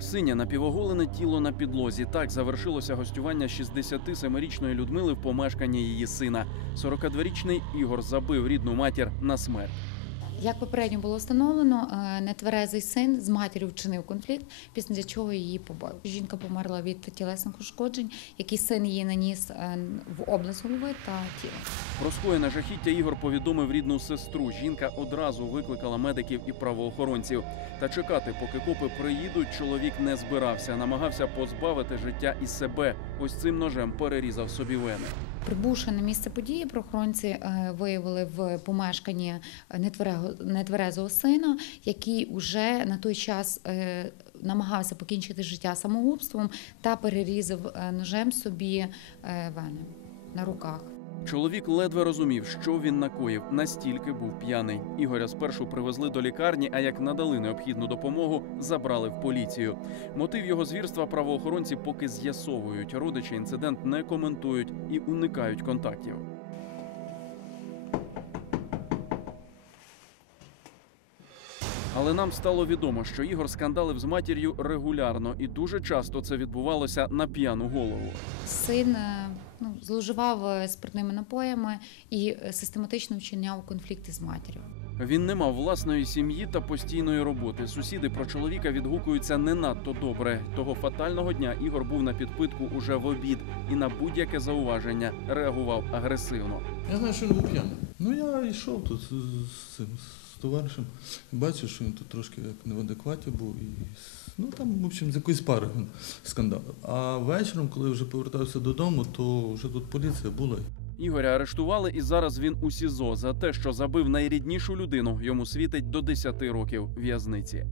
Синє напівоголене тіло на підлозі. Так завершилося гостювання 67-річної Людмили в помешканні її сина. 42-річний Ігор забив рідну матір на смерть. Як попередньо було встановлено, е, нетверезий син з матір'ю вчинив конфлікт, після чого її побив. Жінка померла від тілесних ушкоджень, які син її наніс е, в область голови та тіла. Про скоєне жахіття Ігор повідомив рідну сестру. Жінка одразу викликала медиків і правоохоронців. Та чекати, поки копи приїдуть, чоловік не збирався. Намагався позбавити життя і себе. Ось цим ножем перерізав собі вени. Прибувши на місце події, правоохоронці е, виявили в помешканні нетверезого сина, який уже на той час е, намагався покінчити життя самогубством та перерізав е, ножем собі вени на руках. Чоловік ледве розумів, що він накоїв. Настільки був п'яний. Ігоря спершу привезли до лікарні, а як надали необхідну допомогу, забрали в поліцію. Мотив його звірства правоохоронці поки з'ясовують. Родичі інцидент не коментують і уникають контактів. Але нам стало відомо, що Ігор скандалив з матір'ю регулярно, і дуже часто це відбувалося на п'яну голову. Син е, ну, зловживав е, спиртними напоями і е, систематично вчиняв конфлікти з матір'ю. Він не мав власної сім'ї та постійної роботи. Сусіди про чоловіка відгукуються не надто добре. Того фатального дня Ігор був на підпитку уже в обід і на будь-яке зауваження реагував агресивно. Я знаю, що він був п'яний. Ну я йшов тут з, з цим з товаришем. Бачив, що він тут трошки як не в адекваті був. І, ну там, в общем, з якоїсь пари він скандалив. А вечором, коли вже повертався додому, то вже тут поліція була. Ігоря арештували, і зараз він у СІЗО за те, що забив найріднішу людину. Йому світить до 10 років в'язниці.